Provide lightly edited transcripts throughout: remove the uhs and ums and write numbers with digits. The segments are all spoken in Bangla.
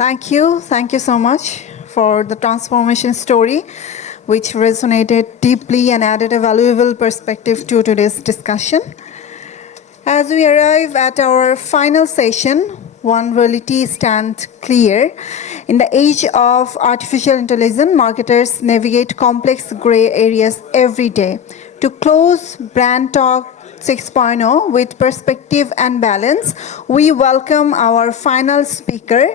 Thank you so much for the transformation story, which resonated deeply and added a valuable perspective to today's discussion. As we arrive at our final session, one reality stands clear. In the age of artificial intelligence, marketers navigate complex gray areas every day. To close Brand Talk 6.0 with perspective and balance, we welcome our final speaker,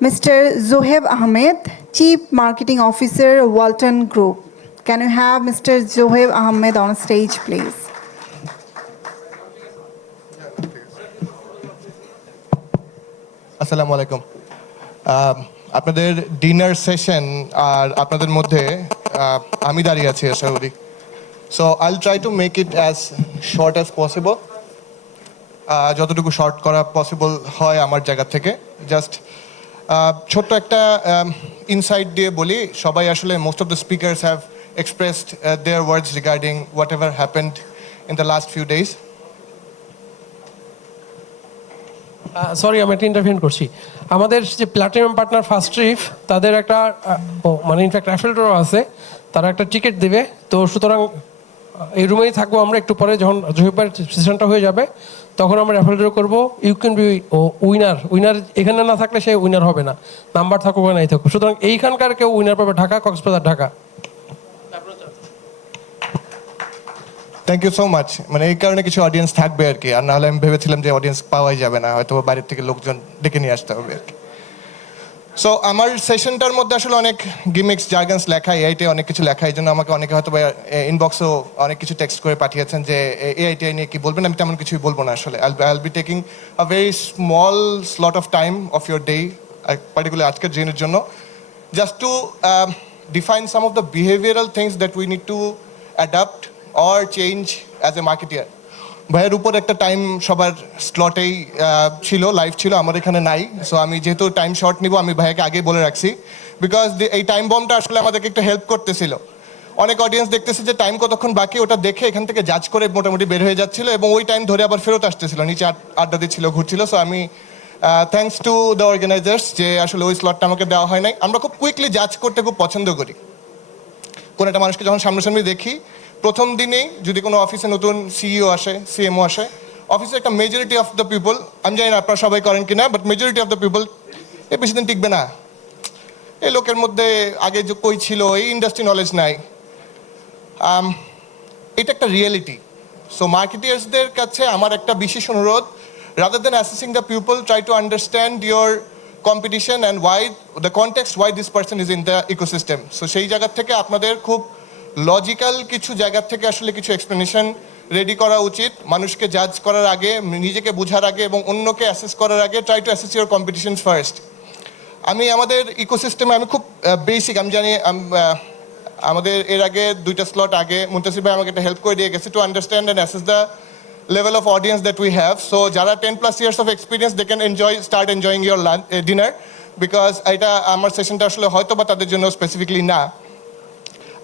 Mr. Zohaib Ahmed, Chief Marketing Officer, Walton Group. Can you have Mr. Zohaib Ahmed on stage, please? আসসালামু আলাইকুম আপনাদের ডিনার সেশন আর আপনাদের মধ্যে আমি দাঁড়িয়ে আছি আশা করি so I will try to make it as short as possible যতটুকু শর্ট করা পসিবল হয় আমার জায়গা থেকে জাস্ট ছোট্ট একটা ইনসাইট দিয়ে বলি সবাই আসলে most of the speakers have expressed their words regarding whatever happened in the last few days sorry আমি একটা ইন্টারভিউ করছি আমাদের যে প্ল্যাটিনাম পার্টনার ফার্স্ট ট্রিপ তাদের একটা মানে ইনফ্যাক্ট র্যাফেল ড্র আছে তারা একটা টিকিট দেবে তো সুতরাং এই রুমেই থাকবো আমরা একটু পরে যখন জহিবের সেশনটা হয়ে যাবে তখন আমরা র্যাফেল ড্র করবো ইউ ক্যান বি উইনার এখানে না থাকলে সে উইনার হবে না নাম্বার থাকুক বা নাই থাকুক সুতরাং এইখানকার কেউ উইনার পাবে Dhaka Cox's Bazar Dhaka thank you so much মানে এই কারণে কিছু অডিয়েন্স থাকবে আর কি আর নাহলে আমি ভেবেছিলাম যে অডিয়েন্স পাওয়াই যাবে না হয়তো বাইরের থেকে লোকজন ডেকে নিয়ে আসতে হবে আর কি সো আমার সেশনটার মধ্যে আসলে অনেক গিমিক্স জার্গনস লেখা এআইটি অনেক কিছু লেখা এই জন্য আমাকে অনেকে হয়তো ইনবক্সেও অনেক কিছু টেক্সট করে পাঠিয়েছেন যে এআইটি নিয়ে কি বলবেন আমি তেমন কিছুই বলবো না আসলে আইল be taking a very small slot of time of your day particular আজকের দিনের জন্য just to define some of the behavioural things that we need to adapt or change as a marketeer ভাইয়ের উপর একটা টাইম সবার স্লটেই ছিল লাইভ ছিল আমার এখানে নাই সো আমি যেহেতু টাইম শর্ট নিব আমি ভাইয়াকে আগে বলে রাখছি বিকজ এই টাইম বমটা আসলে আমাদেরকে একটু হেল্প করতেছিল অনেক অডিয়েন্স দেখতেছে যে টাইম কতক্ষণ বাকি ওটা দেখে এখান থেকে জাজ করে মোটামুটি বের হয়ে যাচ্ছিল এবং ওই টাইম ধরে আবার ফেরত আসতেছিল নিচে আড্ডা দিচ্ছিল ঘুরছিল সো আমি থ্যাঙ্কস টু দ্য অর্গানাইজার্স যে আসলে ওই স্লটটা আমাকে দেওয়া হয় নাই আমরা খুব কুইকলি জাজ করতে খুব পছন্দ করি কোনো একটা মানুষকে যখন সামনাসামনি দেখি প্রথম দিনেই যদি কোনো অফিসে নতুন সিইও আসে সিএমও আসে অফিসে একটা মেজরিটি অফ দ্য পিপল আমি জানি না আপনারা সবাই করেন কিনা but majority of the people বেশি দিন টিকবে না এই লোকের মধ্যে আগে যে কই ছিল এই ইন্ডাস্ট্রি নলেজ নাই এটা একটা রিয়েলিটি সো মার্কেটিয়ার্সদের কাছে আমার একটা বিশেষ অনুরোধ rather than assessing the people try to understand your competition and why the context why this person is in the ecosystem so সেই জায়গা থেকে আপনাদের খুব লজিক্যাল কিছু জায়গার থেকে আসলে কিছু এক্সপ্লেনেশন রেডি করা উচিত মানুষকে জাজ করার আগে নিজেকে বোঝার আগে এবং অন্যকে অ্যাসেস করার আগে try to assess your competition first আমি আমাদের ইকোসিস্টেমে আমি খুব বেসিক আমি জানি আমাদের এর আগে 2টা স্লট আগে মুন্তাসির ভাই আমাকে একটা হেল্প করে দিয়ে গেছে to understand and assess the level of audience that we have so যারা 10+ years of experience they can start enjoying your dinner because এটা আমার সেশনটা আসলে হয়তো বা তাদের জন্য স্পেসিফিকলি না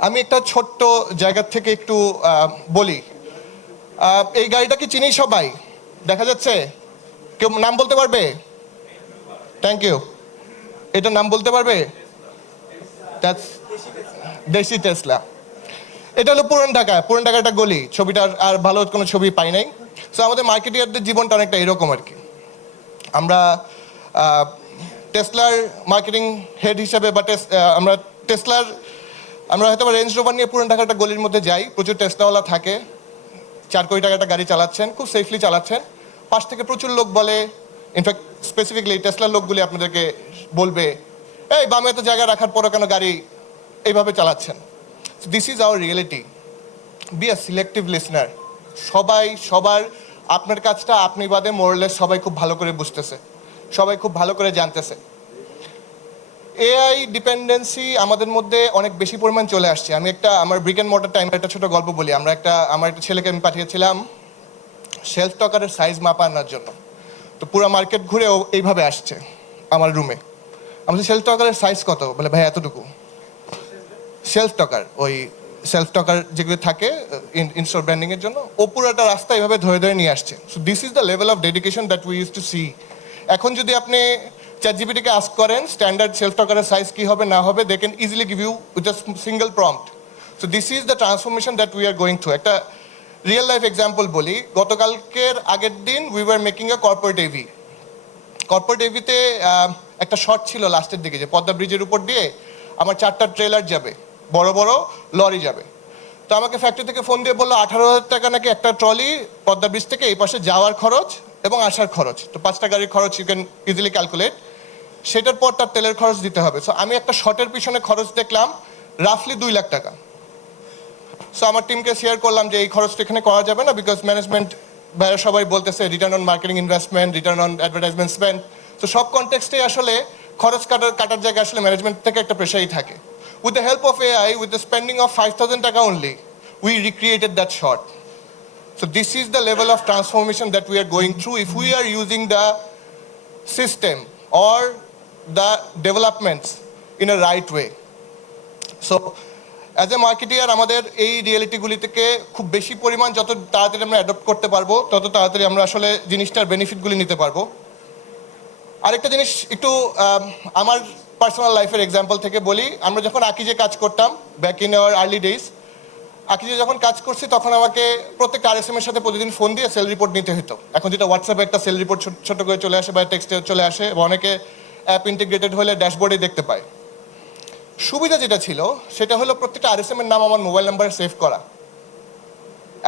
আমি একটা ছোট্ট জায়গা থেকে একটু বলি এই গাড়িটা কি চিনি সবাই দেখা যাচ্ছে কেউ নাম বলতে পারবে থ্যাংক ইউ এটার নাম বলতে পারবে দেশি টেসলা এটা হলো পুরান ঢাকা একটা গলি ছবিটার আর ভালো কোনো ছবি পাই নাই সো আমাদের মার্কেটিয়ারদের জীবনটা অনেকটা এরকম আর কি আমরা টেসলার মার্কেটিং হেড হিসাবে বা আমরা হয়তো রেঞ্জ রোভার নিয়ে পুরান ঢাকার একটা গলির মধ্যে যাই প্রচুর টেসলাওয়ালা থাকে 4 কোটি টাকা একটা গাড়ি চালাচ্ছেন খুব সেফলি চালাচ্ছেন পাশ থেকে প্রচুর লোক বলে ইনফ্যাক্ট স্পেসিফিকলি টেসলার লোকগুলি আপনাদেরকে বলবে এই বামে তো জায়গা রাখার পরও কেন গাড়ি এইভাবে চালাচ্ছেন this is our reality be a selective listener সবার আপনার কাজটা আপনি বাদে মোরলেস সবাই খুব ভালো করে বুঝতেছে সবাই খুব ভালো করে জানতেছে এআই ডিপেন্ডেন্সি আমাদের মধ্যে অনেক বেশি পরিমাণ চলে আসছে আমি আমার ব্রিক অ্যান্ড মর্টার টাইমের একটা ছোট গল্প বলি আমার একটা ছেলেকে আমি পাঠিয়েছিলাম শেলফ টকারের সাইজ মাপা আনার জন্য তো পুরো মার্কেট ঘুরে ও এইভাবে আসছে আমার রুমে আমি শেলফ টকারের সাইজ কত বলে ভাই এতটুকু শেলফ টকার ওই সেলফ টকার যেগুলো থাকে ইনস্টোর ব্র্যান্ডিংয়ের জন্য ও পুরোটা রাস্তা এইভাবে ধরে ধরে নিয়ে আসছে so this is the level of dedication that we use to see এখন যদি আপনি ChatGPT কে আস্ক করেন স্ট্যান্ডার্ড সেলফ টকারের সাইজ কি হবে না হবে, they can easily give you with a single prompt. So this is the transformation that we are going through. একটা রিয়েল লাইফ এক্সাম্পল বলি, গতকালকের আগের দিন we were making a corporate AV. Corporate এভিতে একটা শট ছিল লাস্টের দিকে যে পদ্মা ব্রিজের উপর দিয়ে আমার 4টা ট্রেলার যাবে, বড় বড় লরি যাবে। তো আমাকে ফ্যাক্টরি থেকে ফোন দিয়ে বললো 18,000 টাকা নাকি একটা ট্রলি পদ্মা ব্রিজ থেকে এই পাশে যাওয়ার খরচ এবং আসার খরচ। তো 5টা গাড়ির খরচ ইউ ক্যান ইজিলি ক্যালকুলেট, সেটার পর তার তেলের খরচ দিতে হবে। সো আমি একটা শটের পিছনে খরচ দেখলাম রাফলি 2 লাখ টাকা। সো আমার টিমকে শেয়ার করলাম যে এই খরচটা এখানে করা যাবে না, বিকজ ম্যানেজমেন্ট ভাইয়া সবাই বলতেছে return on marketing investment, return on advertisement spend. তো সব কনটেক্সটে আসলে খরচ কাটার জায়গায় আসলে ম্যানেজমেন্ট থেকে একটা প্রেশারই থাকে। With the help of AI, with the spending of 5,000 taka only, we recreated that shot. So this is the level of transformation that we are going through if we are using the system or the developments in a right way. So as a marketeer আমাদের এই রিয়েলিটিগুলি থেকে খুব বেশি পরিমাণ যত তাড়াতাড়ি আমরা অ্যাডপ্ট করতে পারবো তত তাড়াতাড়ি আমরা আসলে জিনিসটার বেনিফিটগুলি নিতে পারবো। আরেকটা জিনিস একটু আমার পার্সোনাল লাইফের এক্সাম্পল থেকে বলি, আমরা যখন আকিজে কাজ করতাম back in our early days, আকিজে যখন কাজ করছি তখন আমাকে প্রত্যেকটা RSM এর সাথে প্রতিদিন ফোন দিয়ে সেল রিপোর্ট নিতে হতো। এখন যেটা হোয়াটসঅ্যাপে একটা সেল রিপোর্ট ছোট করে চলে আসে বা টেক্সটে চলে আসে, বা অনেকে অ্যাপ ইন্টিগ্রেটেড হলে ড্যাশবোর্ডে দেখতে পায়। সুবিধা যেটা ছিল সেটা হলো প্রত্যেকটা RSM এর নাম আমার মোবাইল নাম্বারে সেভ করা।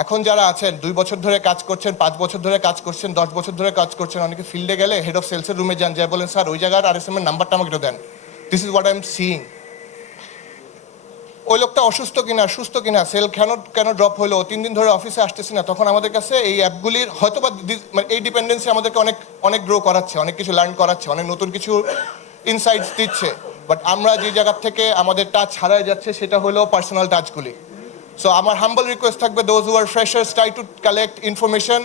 এখন যারা আছেন 2 বছর ধরে কাজ করছেন, 5 বছর ধরে কাজ করছেন, 10 বছর ধরে কাজ করছেন, অনেকে ফিল্ডে গেলে হেড অফ সেলসের রুমে যান, যায় বলেন স্যার ওই জায়গার RSM এর নাম্বারটা আমাকে একটু দেন, this is what I am seeing. ওই লোকটা অসুস্থ কিনা সুস্থ কিনা, সেল কেন ড্রপ হলো, 3 দিন ধরে অফিসে আসতেছি না, তখন আমাদের কাছে এই অ্যাপগুলির হয়তো বা এই ডিপেন্ডেন্সি আমাদেরকে অনেক গ্রো করাচ্ছে, অনেক কিছু লার্ন করাচ্ছে, অনেক নতুন কিছু ইনসাইটস দিচ্ছে। বাট আমরা যে জায়গা থেকে আমাদের টাচ হারায় যাচ্ছে সেটা হলো পার্সোনাল টাচগুলি। সো আমার হাম্বল রিকোয়েস্ট থাকবে, those who are freshers, try to collect information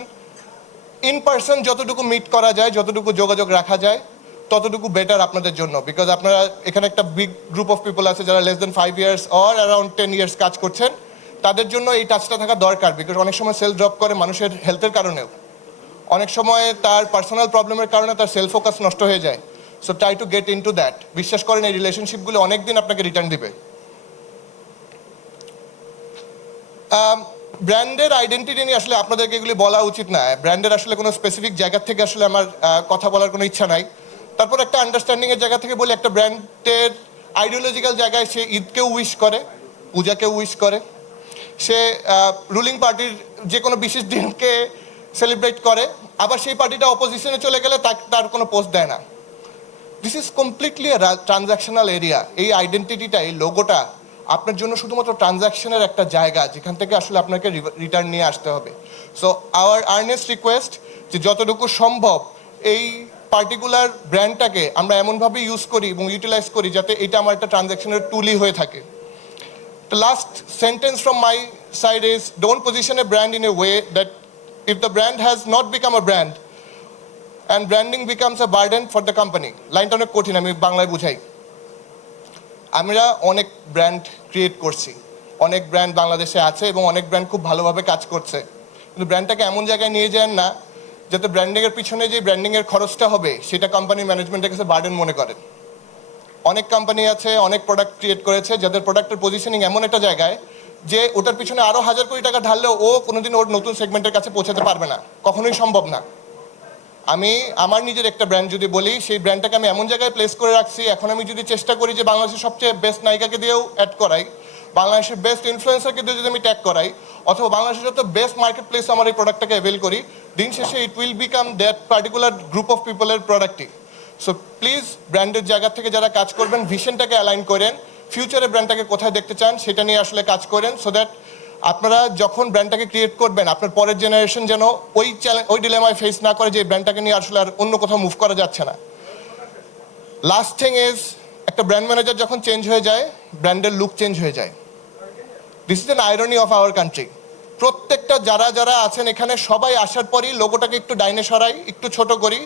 in person, যতটুকু মিট করা যায়, যতটুকু যোগাযোগ রাখা যায় ততটুকু বেটার আপনাদের জন্য। বিকজ আপনারা এখানে একটা বিগ গ্রুপ অফ পিপল আছে যারা less than 5 years or around 10 years কাজ করছেন, তাদের জন্য এই টাচটা থাকা দরকার। বিকজ অনেক সময় সেল ড্রপ করে মানুষের হেলথের কারণেও, অনেক সময় তার পার্সোনাল প্রবলেমের কারণে তার সেলফ ফোকাস নষ্ট হয়ে যায়। So try to get into that. বিশ্বাস করেন এই রিলেশনশিপগুলো অনেক দিন আপনাকে রিটার্ন দিবে। ব্র্যান্ডের আইডেন্টিটি নিয়ে আসলে আপনাদেরকে এগুলি বলা উচিত না। ব্র্যান্ডের আসলে কোনো স্পেসিফিক জায়গা থেকে আসলে আমার কথা বলার কোনো ইচ্ছা নাই। তারপর একটা আন্ডারস্ট্যান্ডিংয়ের জায়গা থেকে বলি, একটা ব্র্যান্ডের আইডিওলজিক্যাল জায়গায় সে ঈদকেও উইশ করে, পূজাকেও উইশ করে, সে রুলিং পার্টির যে কোনো বিশেষ দিনকে সেলিব্রেট করে, আবার সেই পার্টিটা অপোজিশনে চলে গেলে তার কোনো পোস্ট দেয় না। This is completely transactional area. এই আইডেন্টিটিটা, এই লোগোটা আপনার জন্য শুধুমাত্র ট্রানজ্যাকশনের একটা জায়গা যেখান থেকে আসলে আপনাকে রিটার্ন নিয়ে আসতে হবে। সো আওয়ার আর্নেস্ট রিকোয়েস্ট যে যতটুকু সম্ভব এই পার্টিকুলার ব্র্যান্ডটাকে আমরা এমনভাবে ইউজ করি এবং ইউটিলাইজ করি যাতে এটা আমার একটা ট্রানজ্যাকশনের টুলই হয়ে থাকে। The last sentence from my side is, don't position a brand in a way that if the brand has not become a brand and branding becomes a burden for the company. লাইনটা অনেক কঠিন, আমি বাংলায় বুঝাই। আমরা অনেক ব্র্যান্ড ক্রিয়েট করছি, অনেক ব্র্যান্ড বাংলাদেশে আছে এবং অনেক ব্র্যান্ড খুব ভালোভাবে কাজ করছে, কিন্তু ব্র্যান্ডটাকে এমন জায়গায় নিয়ে যান না যাতে ব্র্যান্ডিংয়ের পিছনে যে ব্র্যান্ডিংয়ের খরচটা হবে সেটা কোম্পানি ম্যানেজমেন্টের কাছে বার্ডেন মনে করেন। অনেক কোম্পানি আছে, অনেক প্রোডাক্ট ক্রিয়েট করেছে যাদের প্রোডাক্টের পজিশনিং এমন একটা জায়গায় যে ওটার পিছনে আরও 1,000 কোটি টাকা ঢাললেও ও কোনোদিন ওর নতুন সেগমেন্টের কাছে পৌঁছাতে পারবে না, কখনোই সম্ভব না। আমি আমার নিজের একটা ব্র্যান্ড যদি বলি, সেই ব্র্যান্ডটাকে আমি এমন জায়গায় প্লেস করে রাখছি, এখন আমি যদি চেষ্টা করি যে বাংলাদেশের সবচেয়ে বেস্ট নায়িকাকে দিয়েও অ্যাড করাই, বাংলাদেশের বেস্ট ইনফ্লুয়েন্সারকে দিয়ে যদি আমি ট্যাগ করাই, অথবা বাংলাদেশের যত বেস্ট মার্কেট প্লেস আমার এই প্রোডাক্টটাকে অ্যাভেল করি, দিন শেষে it will become that particular group of পিপলের প্রোডাক্টই। সো প্লিজ ব্র্যান্ডের জায়গা থেকে যারা কাজ করবেন ভিশনটাকে অ্যালাইন করেন, ফিউচারে ব্র্যান্ডটাকে কোথায় দেখতে চান সেটা নিয়ে আসলে কাজ করেন, সো দ্যাট আপনারা যখন ব্র্যান্ডটাকে ক্রিয়েট করবেন আপনার পরের জেনারেশন যেন ওই ডিলেমায় ফেস না করে যে ব্র্যান্ডটাকে নিয়ে আসলে আর অন্য কোথাও মুভ করা যাচ্ছে না। লাস্ট থিং ইজ, একটা ব্র্যান্ড ম্যানেজার যখন চেঞ্জ হয়ে যায় ব্র্যান্ডের লুক চেঞ্জ হয়ে যায়। This is an irony of our country. প্রত্যেকটা যারা আছেন এখানে সবাই আসার পরই লোগোটাকে একটু ডাইনে সরাই, একটু ছোট করি,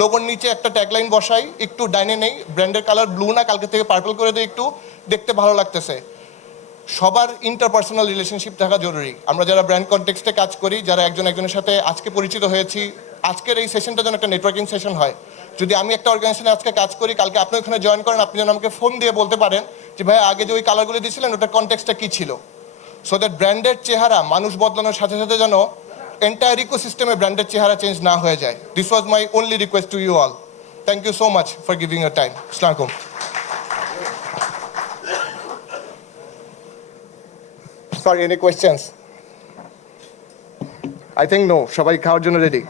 লোগোর নিচে একটা ট্যাগলাইন বসাই, একটু ডাইনে নেই, ব্র্যান্ডের কালার ব্লু না কালকে থেকে পার্পল করে দিই, একটু দেখতে ভালো লাগতেছে। সবার ইন্টারপার্সোনাল রিলেশনশিপ থাকা জরুরি। আমরা যারা ব্র্যান্ড কনটেক্সটে কাজ করি, যারা একজন একজনের সাথে আজকে পরিচিত হয়েছি, আজকের এই সেশনটা যেন একটা নেটওয়ার্কিং সেশন হয়, যদি আমি একটা অর্গানাইজেশনে আজকে কাজ করি, কালকে আপনি ওখানে জয়েন করেন, আপনি যেন আমাকে ফোন দিয়ে বলতে পারেন যে ভাই আগে যে ওই কালারগুলো দিয়েছিলেন ওটার কনটেক্সটটা কী ছিল, সো দ্যাট ব্র্যান্ডের চেহারা মানুষ বদলানোর সাথে সাথে যেন এন্টায়ার ইকোসিস্টেমে ব্র্যান্ডের চেহারা চেঞ্জ না হয়ে যায়। This was my only request to you all. Thank you so much for giving your time. আসসালামু আলাইকুম। Sorry, any questions? I think no, সবাই খাওয়ার জন্য রেডি।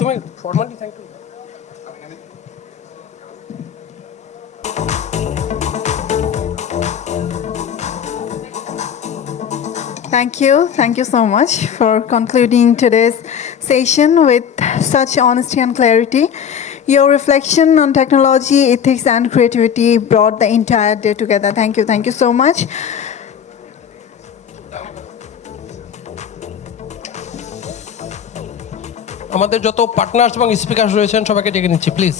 তুমি formally thank you. Thank you so much for concluding today's session with such honesty and clarity. Your reflection on technology, ethics, and creativity brought the entire day together. Thank you so much. আমাদের যত পার্টনার্স এবং স্পিকার রয়েছেন সবাইকে ডেকে নিচ্ছি প্লিজ।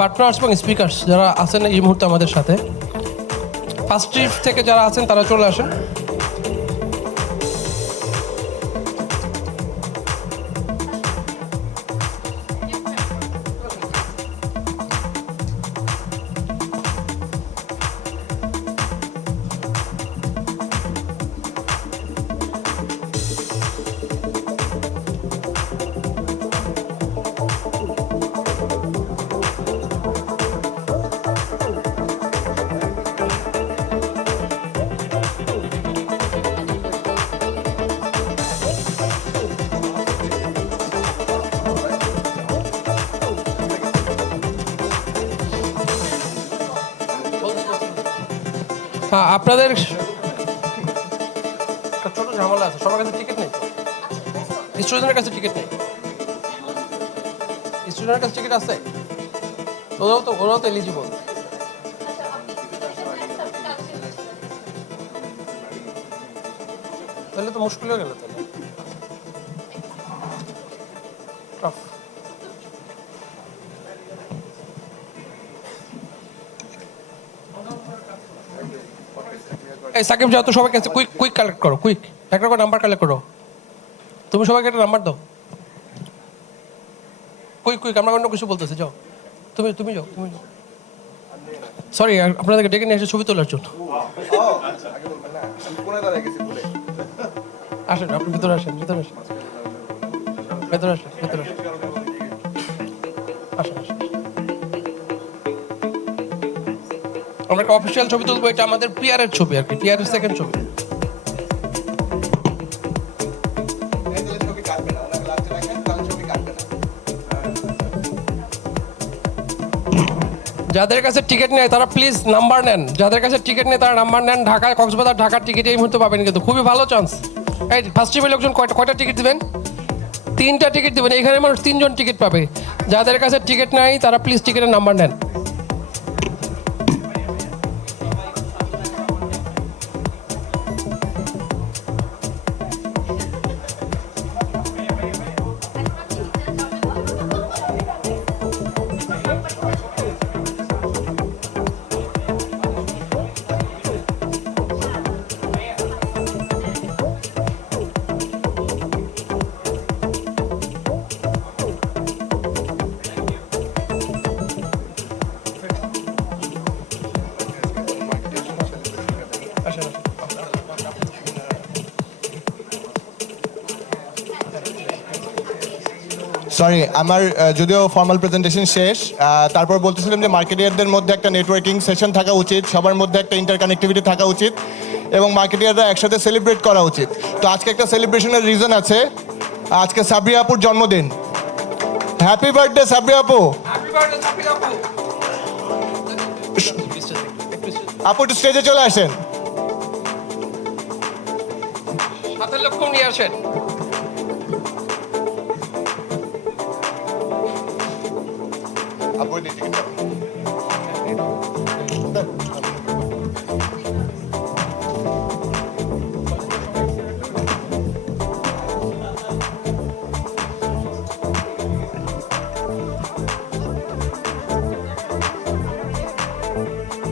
পার্টনার্স এবং স্পিকার্স যারা আছেন এই মুহূর্তে আমাদের সাথে, ফার্স্ট ট্রিপ থেকে যারা আছেন তারা চলে আসেন। হ্যাঁ, আপনাদের একটা ছোট ঝামেলা আছে, সবার কাছে টিকিট নেই, স্টুডেন্টের কাছে টিকিট নেই। স্টুডেন্টের কাছে টিকিট আছে, ওরাও তো এলিজিবল। তাহলে তো মুশকিল হয়ে গেল। তাহলে টাফ। এই সাকিব যাও তো, সবাইকে কুইক কালেক্ট করো, কুইক একটা করে নাম্বার কালেক্ট করো। তুমি সবাইকে একটা নাম্বার দাও, কুইক। আমরা অন্য কিছু বলতেছি, যাও তুমি যাও। সরি, আপনাদেরকে ডেকে নিয়ে এসে ছবি তোলার জন্য। আসেন, আপনি ভিতরে আসেন। আমরা একটা অফিসিয়াল ছবি তুলবো, এটা আমাদের পিআরের ছবি আর কি, পিআরের সেকেন্ড ছবি। যাদের কাছে টিকিট নেই তারা প্লিজ নাম্বার নেন। ঢাকায় কক্সবাজার ঢাকার টিকিট এই মুহূর্তে পাবেন, কিন্তু খুবই ভালো চান্স। এই ফার্স্ট ট্রিপের লোকজন কয়টা টিকিট দিবেন? 3টা টিকিট দেবেন। এখানে মানুষ 3 জন টিকিট পাবে। যাদের কাছে টিকিট নাই তারা প্লিজ টিকিটের নাম্বার নেন। সরি, আমার যদিও ফর্মাল প্রেজেন্টেশন শেষ, তারপর বলতেছিলাম যে মার্কেটিয়ারদের মধ্যে একটা নেটওয়ার্কিং সেশন থাকা উচিত, সবার মধ্যে একটা ইন্টারকানেক্টিভিটি থাকা উচিত এবং মার্কেটিয়াররা একসাথে সেলিব্রেট করা উচিত। তো আজকে একটা সেলিব্রেশনের রিজন আছে, আজকে সাবরিয়া আপুর জন্মদিন। হ্যাপি বার্থডে সাবরিয়া আপু। আপু একটু স্টেজে চলে আসেন। হাতের লক্ষ্য নিয়ে আসেন। আপু দিকে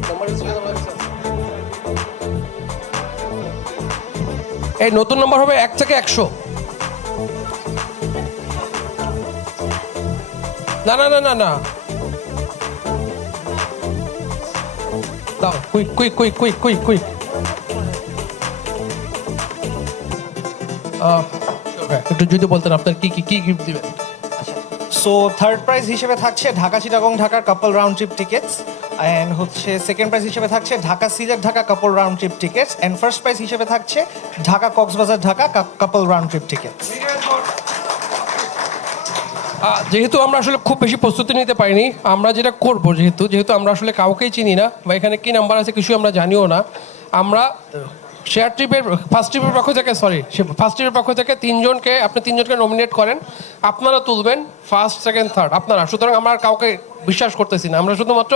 নম্বর এই নতুন নাম্বার হবে 1 থেকে 100। না না না না না, দাও quick quick quick quick quick quick. একটু যদি বলতেন আপনার কি কি কি গিফট দিবেন। সো থার্ড প্রাইজ হিসেবে থাকছে ঢাকা চিটাগং ঢাকার couple round trip tickets, and হচ্ছে সেকেন্ড প্রাইজ হিসেবে থাকছে Dhaka Sylhet Dhaka couple round trip tickets, and first prize হিসেবে থাকছে Dhaka Cox's Bazar Dhaka couple round trip tickets. যেহেতু আমরা আসলে খুব বেশি প্রস্তুতি নিতে পারিনি, আমরা যেটা করবো যেহেতু আমরা আসলে কাউকেই চিনি না বা এখানে কি নাম্বার আছে কিছু আমরা জানিও না, আমরা শেয়ার ট্রিপের ফার্স্ট ট্রিপের পক্ষ থেকে তিনজনকে নমিনেট করেন, আপনারা তুলবেন ফার্স্ট সেকেন্ড থার্ড আপনারা। সুতরাং আমরা আর কাউকে বিশ্বাস করতেছি না, আমরা শুধুমাত্র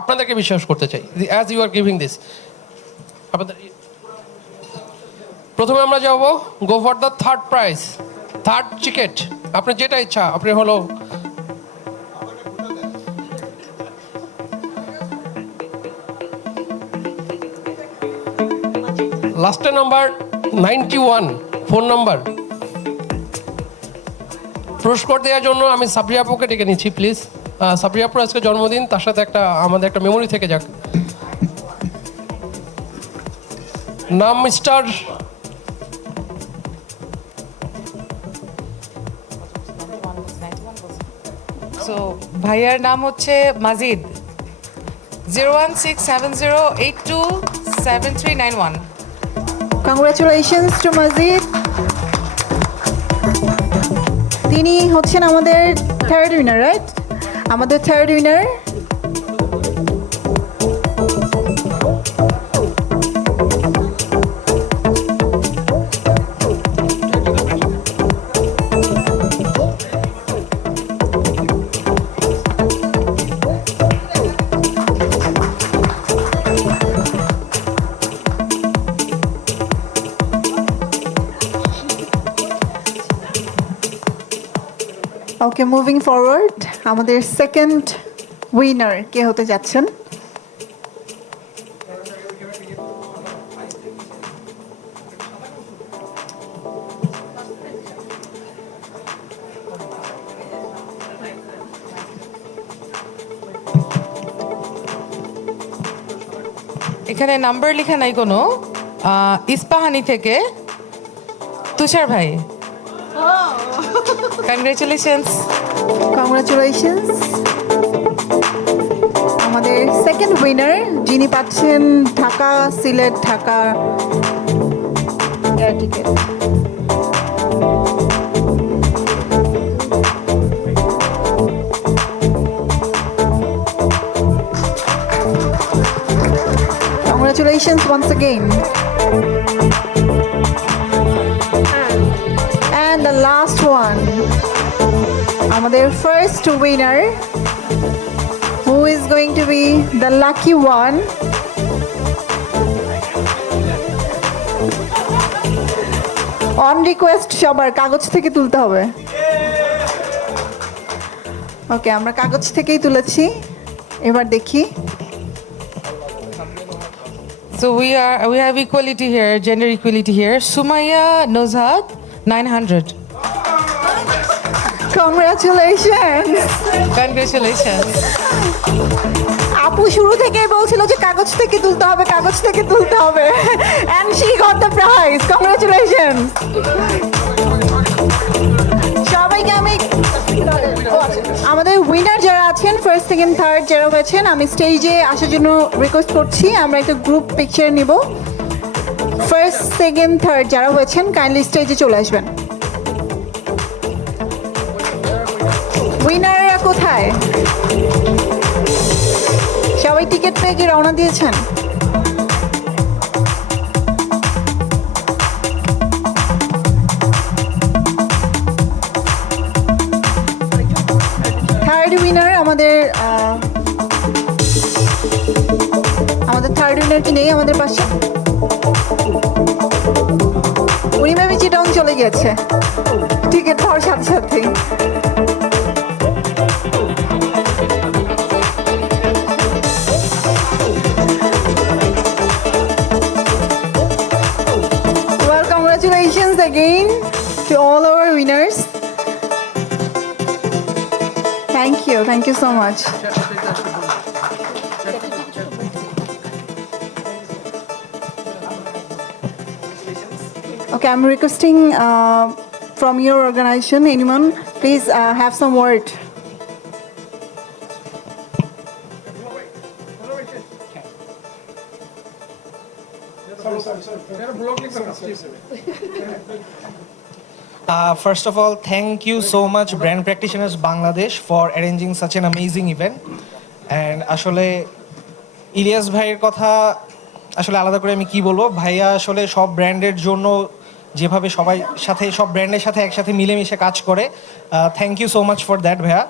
আপনাদেরকে বিশ্বাস করতে চাই as you are giving this. আপনাদের প্রথমে আমরা যাব go for the third prize, third ticket. আপনার যেটা ইচ্ছা, আপনি হলো লাস্টের নাম্বার 91 ফোন নাম্বার। পুরস্কার দেওয়ার জন্য আমি সাবরিয়া আপুকে ডেকে নিচ্ছি প্লিজ। সাবরিয়া আপুর আজকে জন্মদিন, তার সাথে আমাদের একটা মেমোরি থেকে যাক। নাম মিস্টার সো ভাইয়ার নাম হচ্ছে মাজিদ, 01670827391। কংগ্রাচুলেশনস টু মাজিদ। তিনি হচ্ছেন আমাদের থার্ড উইনার, রাইট? আমাদের থার্ড উইনার। ওকে, মুভিং ফরওয়ার্ড, আমাদের সেকেন্ড উইনার কে হতে যাচ্ছেন? এখানে নাম্বার লেখা নাই কোনো। ইস্পাহানি থেকে তুষার ভাই, কংগ্রেচুলেশনস। কংগ্রাচুলেশনস। আমাদের সেকেন্ড উইনার যিনি পাচ্ছেন Dhaka Sylhet Dhaka air ticket. Congratulations once again. And the last one, আমাদের first winner, who is going to be the lucky one. On request সবার কাগজ থেকে তুলতে হবে। ওকে, আমরা কাগজ থেকেই তুলেছি, এবার দেখি। So we have equality here, gender equality here. Sumaya Nozhat, 900. Congratulations. Congratulations. আপু শুরু থেকেই বলছিল যে কাগজ থেকে তুলতে হবে, কাগজ থেকে তুলতে হবে, and she got the prize. Congratulations. সবাইকে আমি আমাদের উইনার যারা আছেন ফার্স্ট সেকেন্ড থার্ড যারা হয়েছেন আমি স্টেজে আসার জন্য রিকোয়েস্ট করছি। আমরা একটা গ্রুপ পিকচার নিব। ফার্স্ট সেকেন্ড থার্ড যারা হয়েছেন কাইন্ডলি স্টেজে চলে আসবেন। উইনাররা কোথায়? সবাই টিকিট পেয়ে কি রওনা দিয়েছেন? থার্ড উইনার আমাদের থার্ড উইনার কি নেই আমাদের পাশে? উনি মেবি চিটং চলে গেছে টিকিট পাওয়ার সাথে সাথে। Congratulations again to all our winners. Thank you so much. Okay, I'm requesting from your organization, anyone, please have some word. First of all, thank you so much, Brand Practitioners Bangladesh, for arranging such an amazing event. And আসলে ইলিয়াস ভাইয়ের কথা আসলে আলাদা করে আমি কি বলবো, ভাইয়া আসলে সব ব্র্যান্ডের জন্য যেভাবে সবাই সাথে সব ব্র্যান্ডের সাথে একসাথে মিলেমিশে কাজ করে, thank you so much for that ভাইয়া,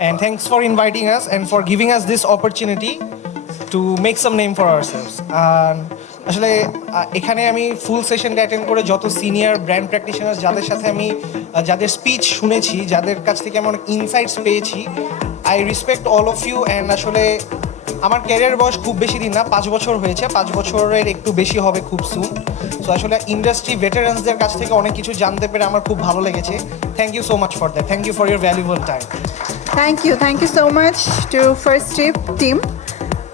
and thanks for inviting us and for giving us this opportunity to make some name for ourselves. আসলে এখানে আমি ফুল সেশনটা অ্যাটেন্ড করে যত সিনিয়র ব্র্যান্ড প্র্যাকটিশনার যাদের সাথে আমি যাদের স্পিচ শুনেছি, যাদের কাছ থেকে আমি অনেক ইনসাইটস পেয়েছি, I respect all of you. And আসলে আমার ক্যারিয়ার বয়স খুব বেশি দিন না, 5 বছর হয়েছে, 5 বছরের একটু বেশি হবে খুব সুন। সো আসলে ইন্ডাস্ট্রি ভেটারান্সদের কাছ থেকে অনেক কিছু জানতে পেরে আমার খুব ভালো লেগেছে। Thank you so much for that, thank you for your valuable time. Thank you so much to First Trip team.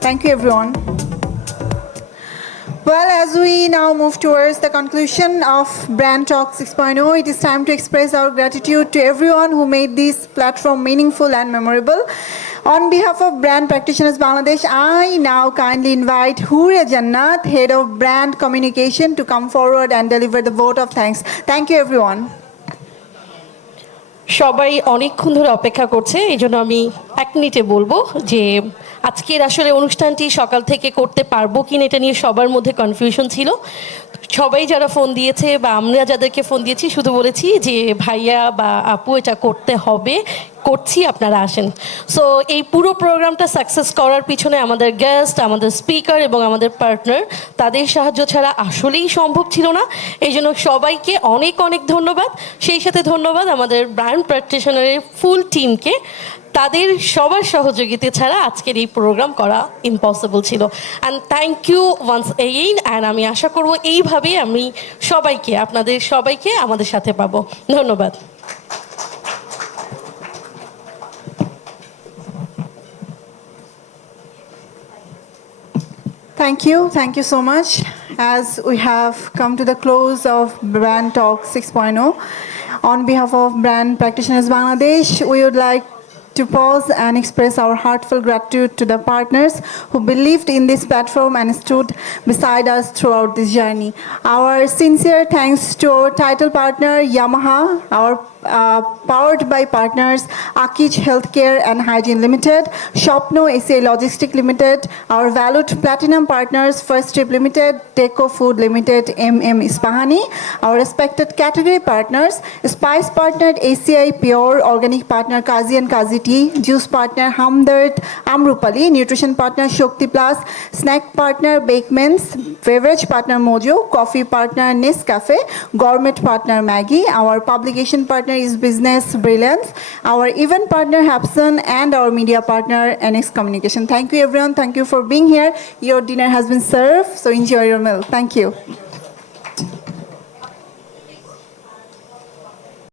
Thank you everyone. Well, as we now move towards the conclusion of Brand Talk 6.0, it is time to express our gratitude to everyone who made this platform meaningful and memorable. On behalf of Brand Practitioners Bangladesh, I now kindly invite Hoore Jannat, Head of Brand Communication, to come forward and deliver the vote of thanks. Thank you everyone. সবাই অনেকক্ষণ ধরে অপেক্ষা করছে, এই জন্য আমি 1 মিনিটে বলবো যে আজকের আসলে অনুষ্ঠানটি সকাল থেকে করতে পারবো কিনা এটা নিয়ে সবার মধ্যে কনফিউশন ছিল। সবাই যারা ফোন দিয়েছে বা আমরা যাদেরকে ফোন দিয়েছি শুধু বলেছি যে ভাইয়া বা আপু এটা করতে হবে, করছি, আপনারা আসেন। সো এই পুরো প্রোগ্রামটা সাকসেস করার পিছনে আমাদের গেস্ট, আমাদের স্পিকার এবং আমাদের পার্টনার, তাদের সাহায্য ছাড়া আসলেই সম্ভব ছিল না। এই জন্য সবাইকে অনেক অনেক ধন্যবাদ। সেই সাথে ধন্যবাদ আমাদের ব্র্যান্ড প্র্যাকটিশনারের ফুল টিমকে, তাদের সবার সহযোগিতা ছাড়া আজকের এই প্রোগ্রাম করা ইম্পসিবল ছিল। And thank you once again. And আমি আশা করব এইভাবেই আমি সবাইকে, আপনাদের সবাইকে আমাদের সাথে পাবো। ধন্যবাদ। Thank you so much. As we have come to the close of Brand Talk 6.0, on behalf of Brand Practitioners Bangladesh, we would like to pause and express our heartfelt gratitude to the partners who believed in this platform and stood beside us throughout this journey. Our sincere thanks to our title partner Yamaha, our powered by partners Akij Healthcare and Hygiene Limited, Shopno SA Logistics Limited, our valued platinum partners First Trip Limited, Deco Food Limited, MM Ispahani, our respected category partners, Spice Partner ACI Pure, Organic Partner Kazi and Kazi Tea, Juice Partner Hamdard Amrupali, Nutrition Partner Shokti Plus, Snack Partner Bakemans, Beverage Partner Mojo, Coffee Partner Nescafe, Gourmet Partner Maggie, our publication partner is Business Brilliance, our event partner Hapson, and our media partner NX Communication. Thank you everyone. Thank you for being here. Your dinner has been served, so enjoy your meal. Thank you.